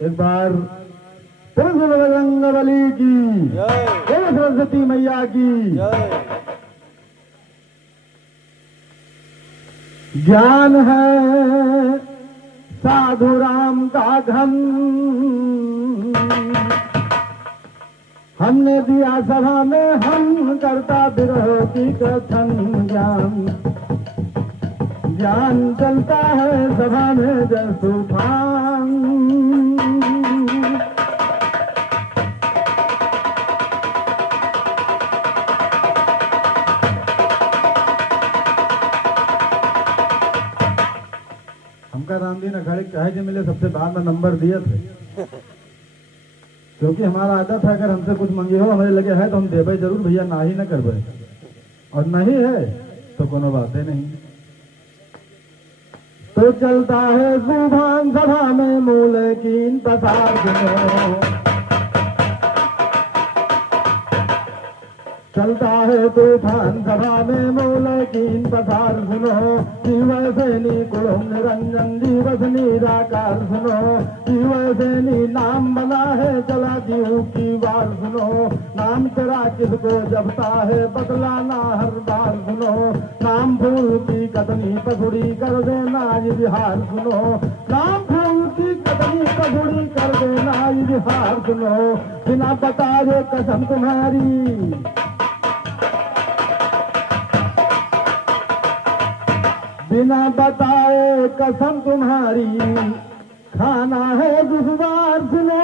एक बार बजरंगबली की जय, सरस्वती मैया की जय। ज्ञान है साधु राम का घन, हमने दिया सभा में हम करता विरह की कथन। ज्ञान चलता है सभा में जय तूफान। हमका रामदीन अखाड़े कहे के मिले सबसे बाद में नंबर दिए थे, क्योंकि हमारा आदत है अगर हमसे कुछ मंगे हो हमें लगे है तो हम देवे जरूर भैया, ना ही ना करवे, और नहीं है तो कोनो बातें नहीं। तो चलता है तूफान सभा में मूल कीन पसार सुनो, चलता है तूफान सभा में मूल कीन पसार सुनो। जीवसेनी कुलुम निरंजन दिवस निराकार सुनो, जीवसेनी नाम बना है चला जीव की बार सुनो। नाम तेरा किसको जपता है बदलाना हर बार सुनो, नाम फूल की कतनी पसुड़ी कर देना इजहार सुनो, नाम फूल की कतनी पसुड़ी कर देना इजहार सुनो। बिना बताए कसम तुम्हारी, बिना बताए कसम तुम्हारी, खाना है दुश्वार सुनो।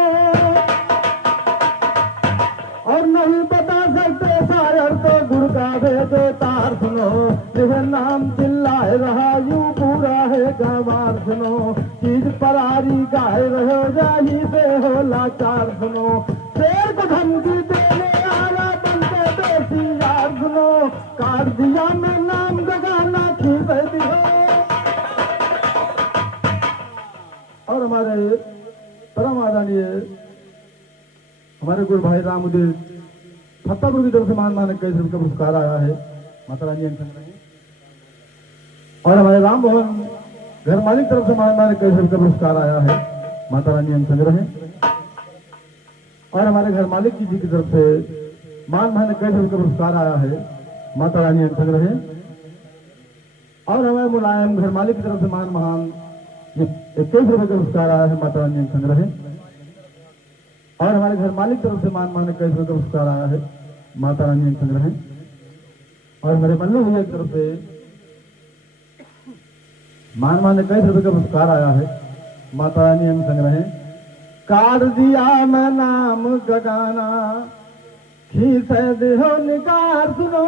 और नहीं बता सकते शायर तो गुरु का भेदे तार सुनो, यह नाम चिल्लाए रहा यूं पूरा है गंवार सुनो। चीज परारी गाए रहो जाही से हो लाचार सुनो, शेर को धमकी देने आया बनते देसी यार सुनो। काट दिया मैं नाम जगाना खींच दिया। और हमारे परम आदरणीय हमारे गुरु भाई राम उदय फतेहपुर की तरफ से मान मानक कैसे का पुरस्कार आया है, माता रानी अंग संग रहे। और हमारे राम भवन घर मालिक तरफ से मान मानक कैसे का पुरस्कार आया है, माता रानी अंग संग रहे। और हमारे घर मालिक जी की तरफ से मान मानक कैसे का पुरस्कार आया है, माता रानी अंग संग रहे। और हमारे मुलायम घर मालिक की तरफ से मान महान 21 रुपए का पुरस्कार आया है, माता रानी अंग संग रहे। और हमारे घर मालिक तरफ से मान मानक कैसे का पुरस्कार आया है, माता रानी अंग संग रहे। और हमारे मल्लू भैया की तरफ से मान मानक कैसे रुपए का पुरस्कार आया है, माता रानी अंग संग रहे। काट दिया मैं नाम गगाना खींच देहो निकार सुनो,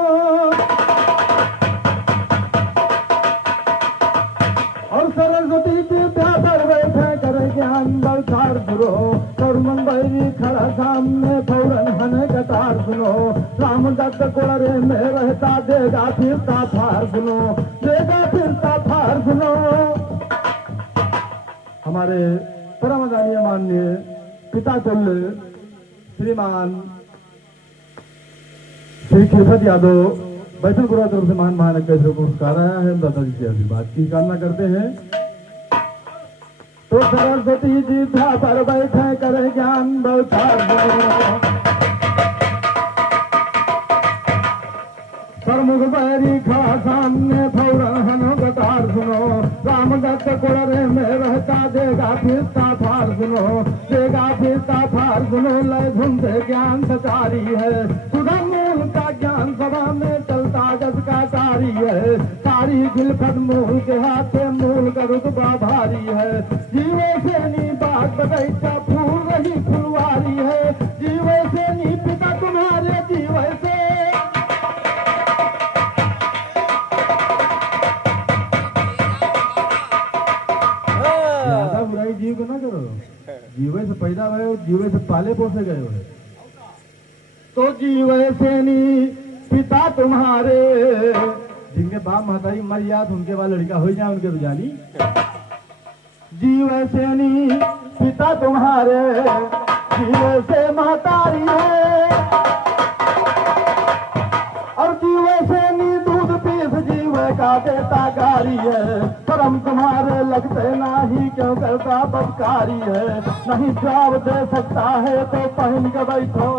और सरस्वती की प्यासर बैठे करे ज्ञान बलसार सुनो। करुण बैरी खड़ा सामने फौरन हने कतार सुनो, राम दत्त कोड़रे में रहता देगा फिरता फार सुनो, देगा फिरता फार सुनो। हमारे परम आदरणीय माननीय पिता तुल्य श्रीमान श्री खिलफत यादव बैठकपुरा तरफ से महान महानक कैसे पुरस्कार आया है, दादाजी के आशीर्वाद की कामना करते हैं। तो सरस्वती जी पर बैठे करे ज्ञान बलसार सरमुख बैरी खड़ा सामने फौरन हनो गतार सुनो, राम दत्त कोड़रे में रहता देगा फिरता फार सुनो, देगा फिरता फार सुनो। लय धुंधे ज्ञान सचारी है, सुधा मूल का ज्ञान सभा में चलता जस का तारी है। तारी गिलफत मूल के हाथे मूल का रुतबा भारी है, जीवे से नी बाग बगैचा फूल रही फुलवारी है, जीवे से नी पिता तुम्हारे जीवे से। ज्यादा बुराई जीव को ना करो, जीवे से पैदा हुए, जीवे से पाले पोसे गए हुए। तो जीवे से नी पिता तुम्हारे, जिनके बाप महतारी मर जात उनके बाद लड़का हो जाए उनके तो जानी। जीवे से नी पिता तुम्हारे, जीवे से महतारी है, और जीवे से नी दूध पीस जीवे का देता गारी है। परम तुम्हारे लगते नाही क्यों कर पर्दा बदकारी है, नहीं जवाब दे सकता है तो पहन के बैठो।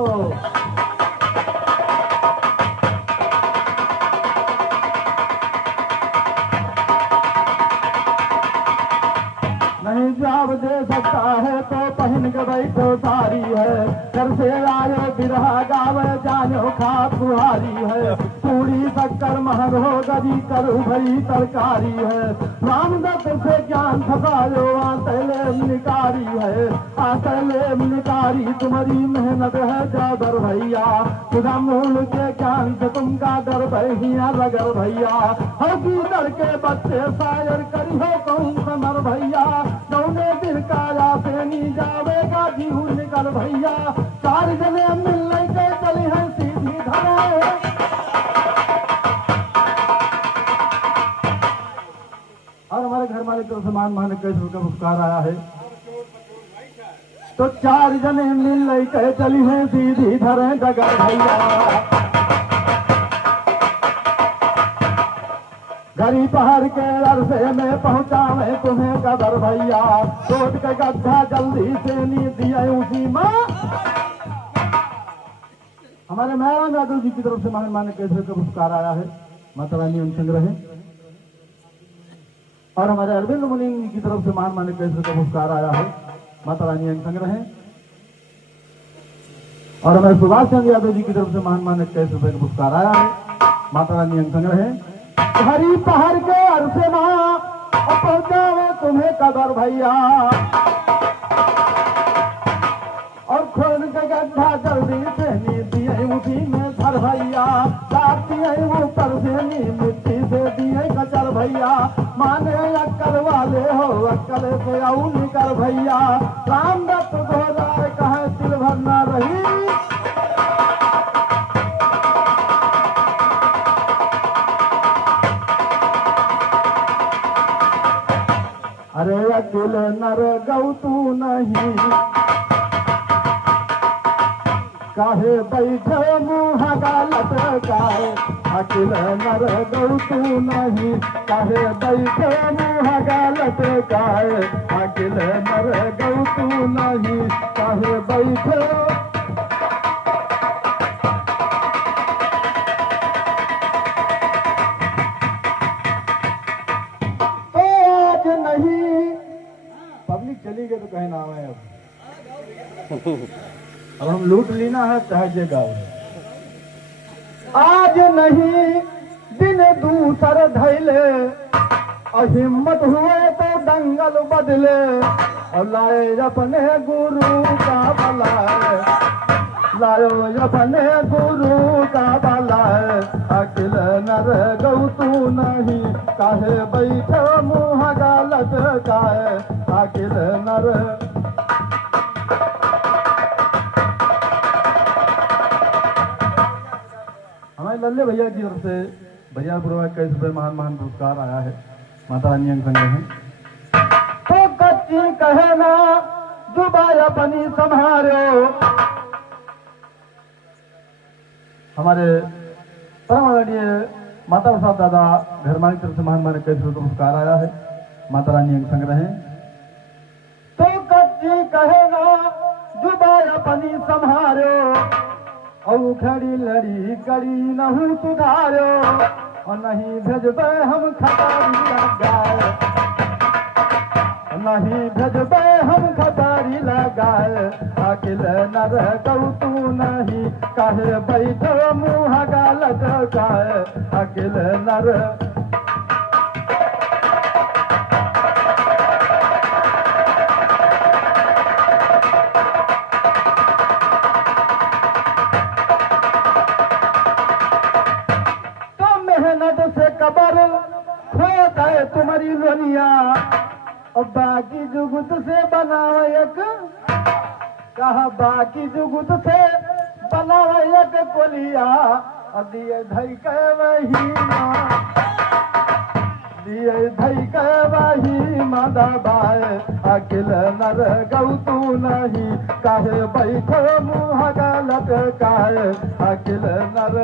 नहीं जवाब दे सकता है तो पहन के बैठो सारी है, घर से आयो बिरहा गावे जानो खात बुहारी है, पूरी शक्कर महर हो गरी करू भई तरकारी है, रामदत्त से ज्ञान फसायो आतले निकारी है, आतले निकारी तुम्हारी मेहनत है जादर भैया, खुदा मूल के ज्ञान से तुमका डर भैया रगर भैया, हकी डर के बच्चे शायर करी हो कौन समर भैया, कौने दिल काया से नी जावेगा जीव निकल भैया, चार जने मिलने के चली है सीधी धरे। और हमारे घर मालिक को समान मान कैसे का पुरस्कार आया है, तो चार जने मिलने के चली है सीधी धरे डगर भैया, गरी पहाड़ के अरसे में पहुंचावे तुम्हें कदर भैया, टोट के गड्ढा जल्दी से नी दिया उसी माँ। हमारे महाराज यादव जी की तरफ से मान मान कैसे का पुरस्कार आया है, माता रानी उन संग रहे। और हमारे अरविंद मुनि जी की तरफ से मान मान कैसे का पुरस्कार आया है, माता रानी उन संग रहे। और हमारे सुभाष चंद्र यादव जी की तरफ से मान मान कैसे का पुरस्कार आया है, माता रानी उन संग रहे। हरी पहाड़ के अरसे माँ पहुंचावे तुम्हें कदर भैया, और खोल के गड्ढा जल्दी से नी दिए उसी में धर भैया, काटती है वो पर से नी मिट्टी से दिए कचर भैया, माने अक्कल वाले हो अक्कल से आऊ निकर भैया, रामदत्त दोहराए कहे तिल भर ना रही। अरे अकेले नर गौ तू नहीं, काहे बैठे मुँह गालत गाए, अकेले नर गौ तू नहीं, काहे बैठे मुँह गालत गाए, अकेले नर गौ तू नहीं, काहे बैठे। पब्लिक चली गई तो कहीं ना आवे अब हम लूट लेना है चाहे जे गाँव। आज नहीं दिन दूसर धैले, और हिम्मत हुए तो दंगल बदले, और लाए अपने गुरु का भलाए, लायो अपने गुरु का भलाए, अकिल नर गौ तू नहीं, काहे बैठे मुँह गालत गाए, अकिल नर। हमारे लल्ले भैया की ओर से भैया पूर्वक कई रुपये महान महान पुरस्कार आया है, माता रानी अंग संग है। तो कच्ची कहे ना दुबारा बनी संभारो, हमारे परम आदरणीय माता प्रसाद दादा घर मालिक तरफ से महान महान कई रुपये पुरस्कार आया है, माता रानी अंग संग रहे। तो कच्ची कहे ना दुबारा बनी संभारो, और खड़ी लड़ी कड़ी नहू सुधारो, और नहीं भेजबे हम खतारी लगाए, नहीं भेजबे हम खतारी लगाए, अकिल नर गौ तू नहीं, काहे बैठो मुँह गालत गाए, अकिल नर। से कबर खोद है तुम्हारी लोनिया, और बाकी जुगुत से बनाओ एक, कहा बाकी जुगुत से बनाओ एक कोलिया, और दिए धई के वही दिए धई के वही मादा बाए, अकिल नर गौ तू नहीं, काहे बैठो मुँह गालत काहे, अकिल नर।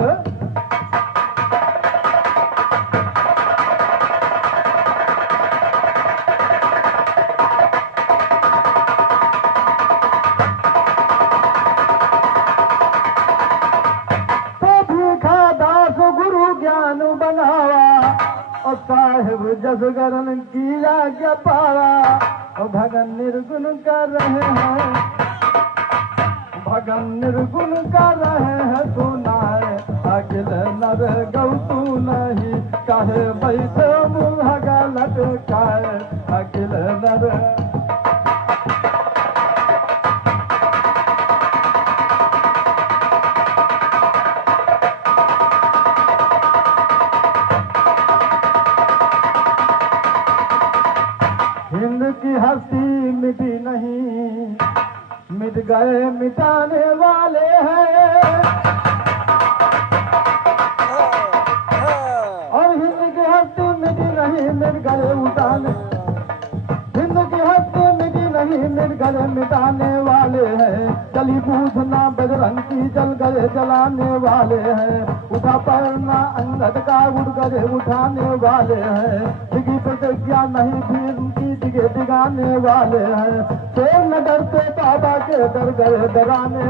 जसगरन किया क्या पारा और भगन निर्गुण कर रहे हैं, भगन निर्गुण कर रहे हैं सुनाए अखिल नर गौ तू नहीं काहे बैठे मुँह लटकाए अखिल नर। हिंद की हस्ती मिटी नहीं, मिट गए मिटाने वाले हैं, और हिंद की हस्ती मिटी नहीं मिट गए उठाने, हिंद की हस्ती मिटी नहीं मिट गए मिटाने वाले हैं, चली पूछना बजरंगी जल गए जलाने वाले हैं, उठा पड़ना अंगद का उड़ गए उठाने वाले हैं, दिगी प्रतिज्ञा नहीं फिर उनकी दिगे दिगाने वाले हैं, तो न डरते बाबा के डर गए डराने।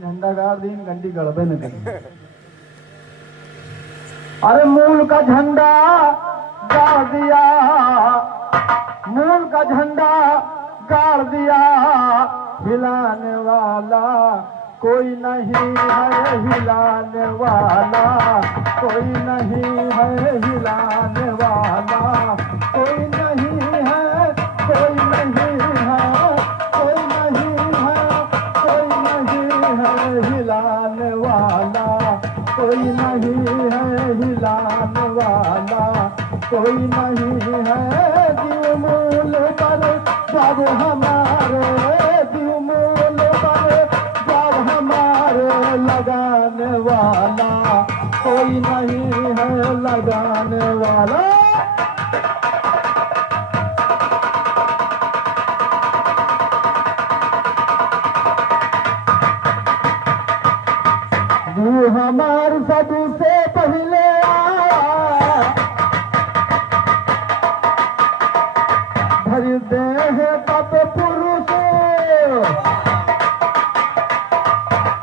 झंडा गाड़ दी घंटी गड़बे न करी। अरे मूल का झंडा गाड़ दिया, मूल का झंडा गाड़ दिया, हिलाने वाला कोई नहीं है, हिलाने वाला कोई नहीं है, हिलाने वाला कोई नहीं है, कोई नहीं है, कोई नहीं है, कोई नहीं है, हिलाने वाला कोई नहीं है, हिलाने वाला कोई नहीं है। जीव मूल पर जब हमारे, जीव मूल पर जब हमारे, लगाने वाला कोई नहीं है, लगाने वाला। जीव हमार सबसे पहले आया, भर देह तप पुरुष,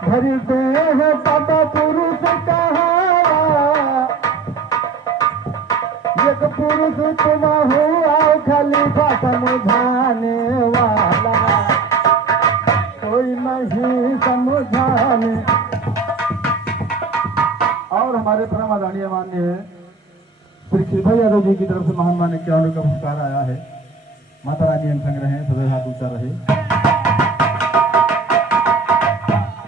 भर देह तप पुरुष कहा, एक पुरुष तुम हुआ खलीफा समझाने वाला कोई नहीं समझाने। और हमारे परम आदरणीय माननीय श्री कृपा यादव जी की तरफ से महान मान्य इक्यावन का पुरस्कार आया है। माता रानी हम संग रहे, सदैव हाथ ऊंचा रहे।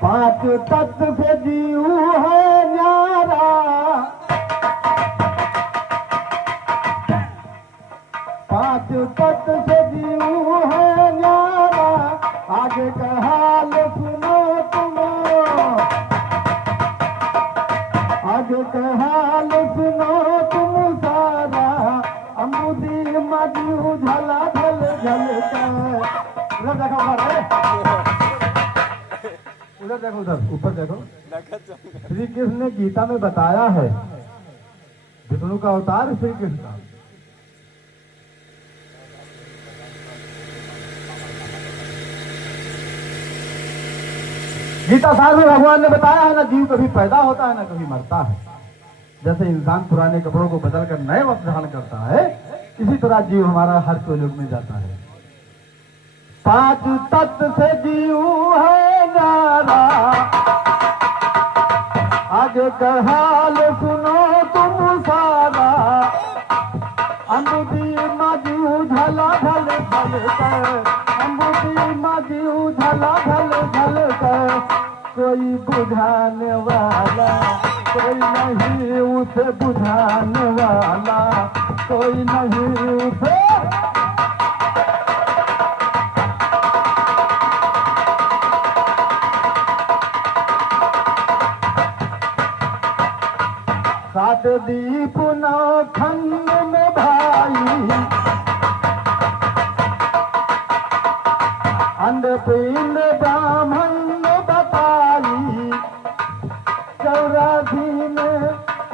पांच तत्व से जीव है न्यारा, पांच तत्व से जीव है न्यारा, आगे का हाल सुनो तुम, आगे का हाल सुनो तुम सारा, अमुदी मजी उझला झल झल कर। उधर देखो, उधर देखो, उधर ऊपर देखो। श्री कृष्ण ने गीता में बताया है, विष्णु का अवतार श्री कृष्ण का। गीता सार में भगवान ने बताया है ना, जीव कभी पैदा होता है ना कभी मरता है। जैसे इंसान पुराने कपड़ों को बदलकर नए वस्त्र धारण करता है, इसी तरह जीव हमारा हर स्वलोक में जाता है। पांच तत्व से जीव है नारा, आगे का हाल सुनो तुम सारा, अम्बुदी माजी उझला झल झल कर, अम्बुदी माजी उझला झल झल कर, कोई बुझाने वाला कोई नहीं, उसे बुझाने वाला कोई नहीं, उसे। सात दीप नौ खंड में भाई, अंड पिंड ब्राह्मण बताई, चौरासी में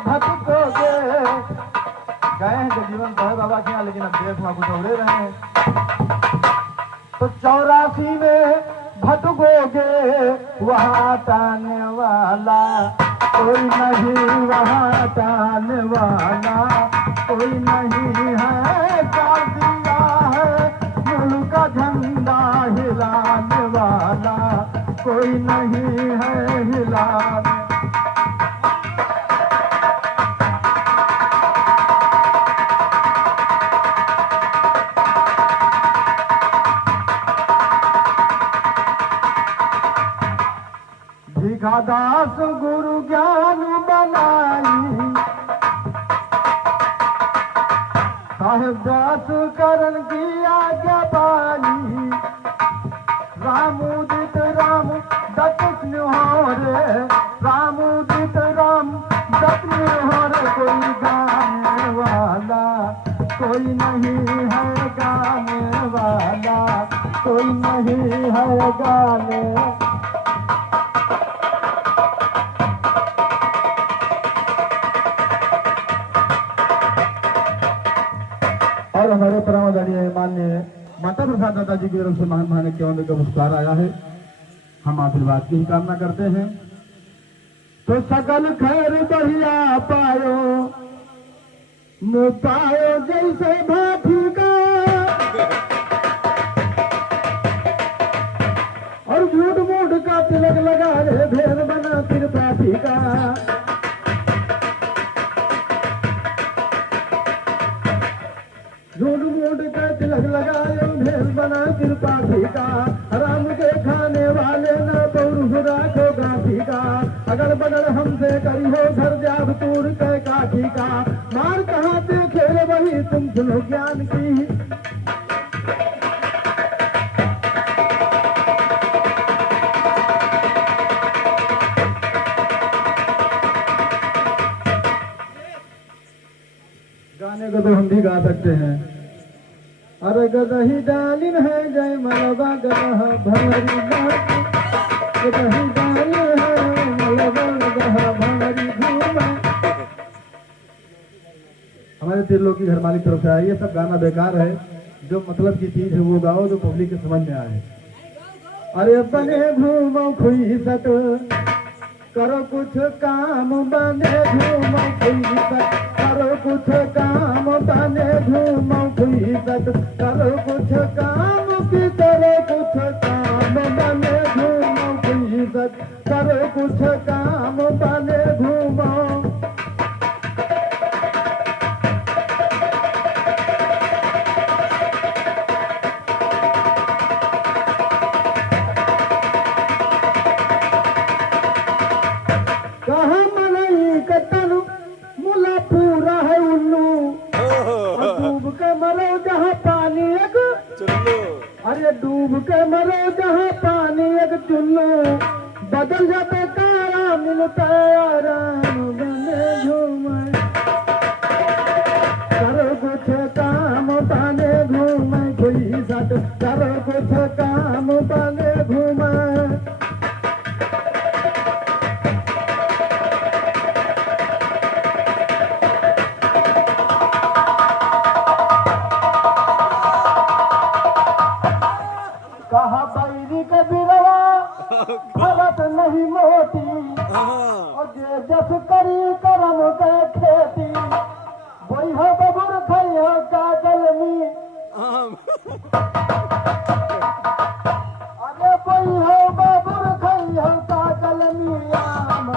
भटकोगे। गए हैं तो जीवन कहे बाबा के यहाँ, लेकिन अब देश में कुछ उड़े रहे हैं। तो 84 में भटकोगे वहाँ ताने वाला कोई नहीं, वहाँ ताने वाला कोई नहीं है। कर दिया है मुल्क का झंडा हिलाने वाला कोई नहीं है हिलाने। दास गुरु ज्ञान बनाई साहेब दास करण की आज्ञा पाई। राम उदित राम दत्त न्योरे, राम उदित राम दत्त न्योरे कोई गाने वाला कोई नहीं है, गाने वाला कोई नहीं है गाने। और हमारे परम आदरणीय माननीय माता प्रसाद दादा जी की तरफ से महान महान इक्यावन का पुरस्कार आया है। हम आशीर्वाद की ही कामना करते हैं। तो सकल खैर बढ़िया पायो मुँह पायो जैसे भाठी का, और झूठ मूठ का तिलक लगा रे भेद बना त्रिपाठी का। झूठ मूठ का तिलक लगायो भेद बना त्रिपाठी का। राम के खाने वाले न पौरुष राखो गाठी का। अगल बगल हमसे करी हो घर जाब तूर के काठी का। मार कहाँ पे खेल वही तुम सुनो ज्ञान की। गाने को तो हम भी गा सकते हैं। अरे गदही डालिन है जय मलबा गदहा भंवरी गदही डालिन है मलबा गदहा भंवरी घूम। हमारे त्रिलोकी घर मालिक तरफ से आए। ये सब गाना बेकार है, जो मतलब की चीज है वो गाओ जो पब्लिक के समझ में आए। अरे बने घूमो खुई सट करो कुछ काम बने घूमो खुई सट करो कुछ काम बने घूमो खुई सट करो कुछ काम की करो कुछ काम बने घूमो खुई सट करो कुछ काम बने घूमो। कहा मनई कतन मुला पूरा है उल्लू, डूब के मरो जहाँ पानी एक चुल्लू। अरे डूब के मरो जहाँ पानी एक चुल्लू, बदल जाते तारा मिलता आराम बने घूमे। करो कुछ काम बने घूमे कोई सट करो कुछ काम बने घूमे। कहा बैरी के बिरवा फरत नहीं मोती, और जे जस करी करम के खेती। वही हो बबुर खैया का कलमी, अरे वही हो बबुर खैया का कलमी आम।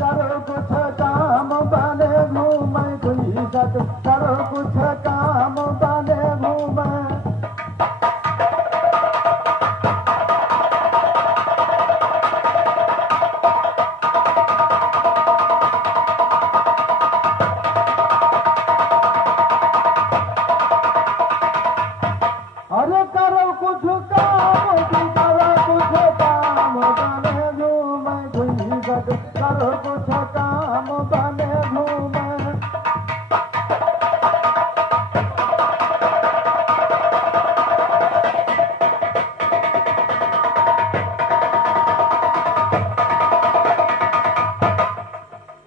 करो कुछ काम बने घूमे कोई सट करो कुछ काम बने घूमे। अरे करो कुछ काम करो कुछ काम बने घूमे कोई सट करो कुछ काम बने घूमे।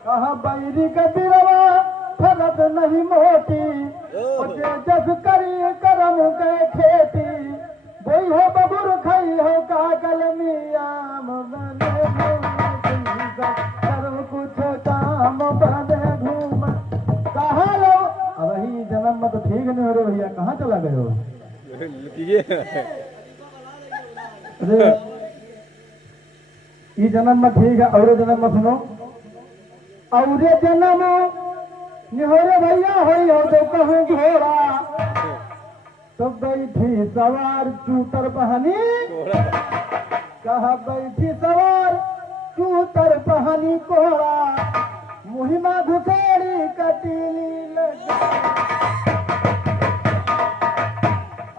कहा बैरी के बिरवा फरत नहीं मोती, और जे जस करी कर गेहूं के खेती बोई हो बबुर खई हो का कलमियाम बने करो कुछ काम बने घूम कहा लो अब ही जन्म में तो ठीक नहीं हो रहे भैया कहाँ चला गए हो अरे ये जन्म में ठीक है और जन्म में सुनो और जन्म निहोरे भैया होई हो तो कहूँ घोड़ा तो बैठी सवार चूतर पहनी कहा बैठी सवार चूतर पहनी कोड़ा मुहिमा घुसेड़ी कटीली लगी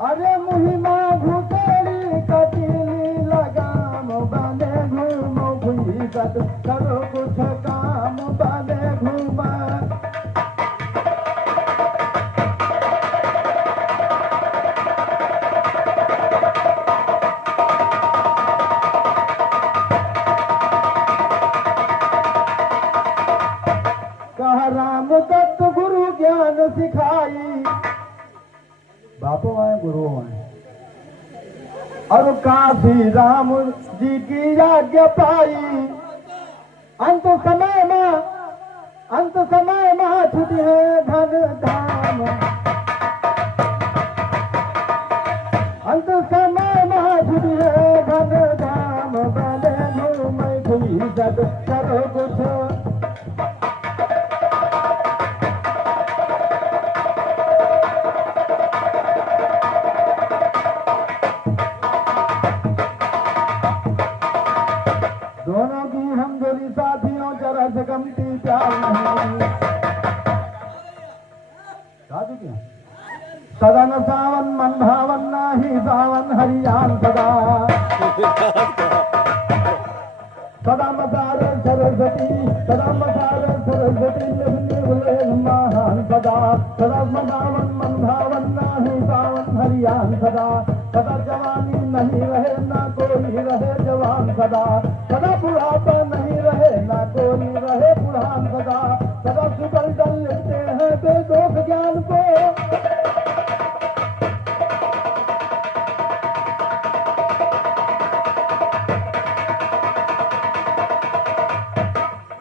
अरे मुहिमा घुसेड़ी कटीली लगाम बने घूमो घुई करो कुछ काम बने घूमा राम दत्त गुरु ज्ञान सिखाई बापू आए गुरु आए और काशी राम जी की आज्ञा पाई अंत समय में छुटी है धन धाम अंत समय में छुटी है धन धाम बने घूम घुई करो कुछ दोनों की हम जोड़ी साथियों जरा से कमती प्यार नहीं सदा न सावन मन भावन नाही सावन हरियान सदा मसार सरस्वती महान सदा मदावन मन भावन नाही सावन हरियान सदा जवानी नहीं रहे ना कोई रहे जवान सदा बुढ़ापा नहीं रहे ना कोई रहे बुढ़ान सदा सुगल डल लेते हैं बेदोष ज्ञान को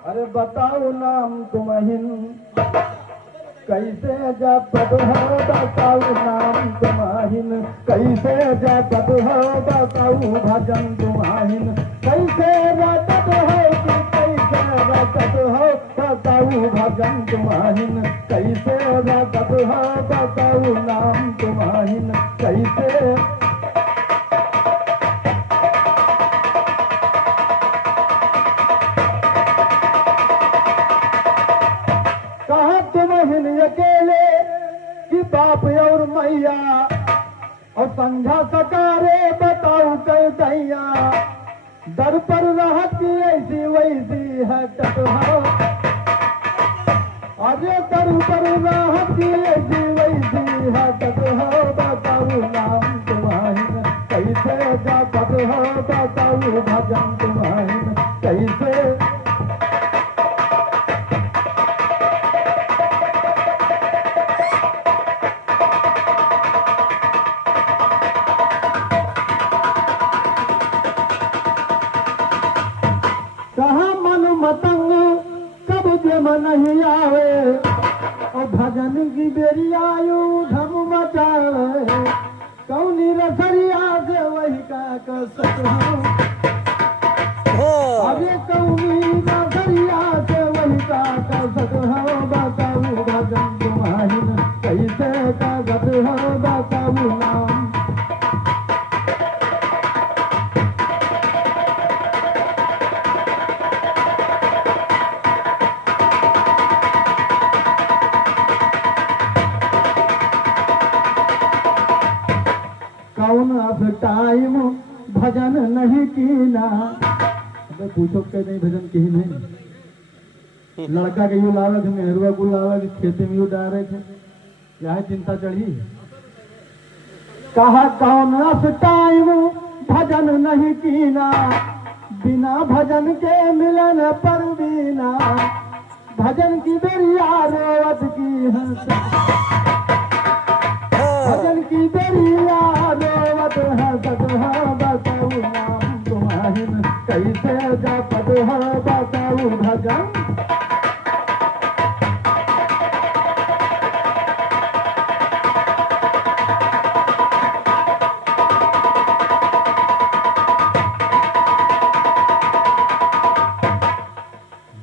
अरे बताओ नाम तुम्हिन कैसे जपत हो बताऊ नाम तुम्हाहिन कैसे जपत हो बताऊ भजन तुम्हाहिन कैसे रटत हो कि कैसे रटत हो बताऊ भजन तुम्हाहिन कैसे रटत हो बताऊ नाम तुम्हाहिन कैसे अकेले कि बाप और मैया और संझा सकारे बताऊ कई दैया दर पर रहती ऐसी वैसी हटत हो अरे दर पर रहती ऐसी वैसी हटत हो बताऊ नाम तुम्हाहिन कैसे जापत हो बताऊ भजन तुम्हाहिन कैसे मतंग कब जम नहीं आवे और भजन की बेरी आयु धम मचावे कौनी रसरिया से वही का कसत हो अरे कौनी रसरिया से वही का कसत हो बताऊ भजन तुम्हाहिन कैसे कसत हो बताऊ नाम कौन टाइम भजन नहीं कीना अबे पूछो के नहीं भजन की नहीं लड़का के यू लावे थे मेहरुआ को लावे खेते में यू डारे थे यह चिंता चढ़ी कहा कौन टाइम भजन नहीं कीना बिना भजन के मिलन पर बीना भजन की बेरिया रोवत की भजन की बेरिया रोवत है सतहा बताऊ नाम तुम्हारिन कैसे जपत है बताऊ भजन।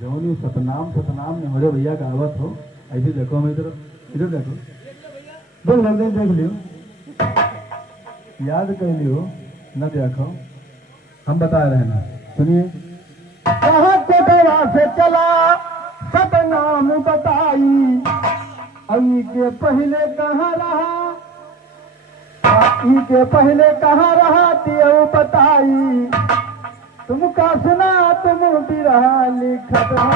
जौनी सतनाम सतनाम ने हमारे भैया का आवत हो ऐसे देखो हम इधर इधर देखो दो लगते देख लियो याद कर लियो न देखो हम बता रहे हैं सुनिए। कहाँ कोटवा से चला सतनाम बताई अई के पहले कहाँ रहा ई के पहले कहाँ रहा तियऊ बताई तुमका सुना तुम बिरहा लिखत हो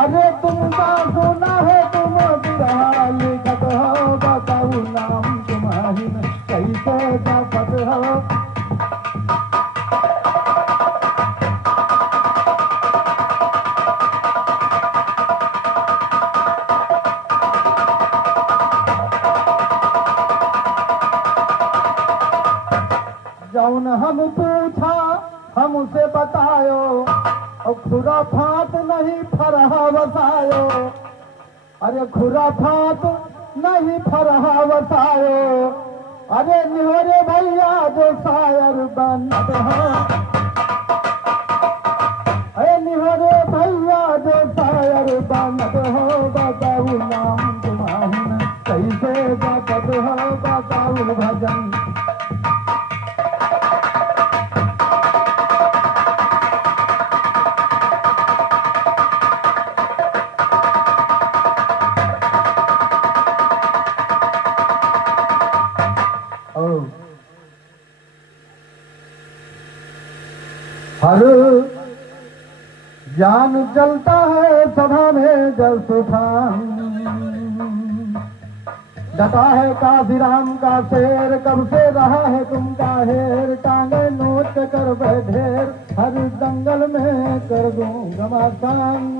अरे तुमका सुना है तुम बिरहा लिखत हो बताऊ नाम तुम्हारी कैसे जपत हो। जौन हम पूछा हमसे बतायो और खुराफात नहीं फरहा वसायो अरे खुराफात नहीं फरहा वसायो अरे निहोरे भैया जो शायर बनत हो अरे निहोरे भैया जो शायर बनत हो बताऊ नाम तुम्हारी कैसे जपत हो बताऊ भजन। हर जान चलता है सभा में जल तूफान डटा है काशीराम का शेर कब से रहा है तुमका हेर टांगे नोच कर बैठेर हर जंगल में कर दूं घमासान।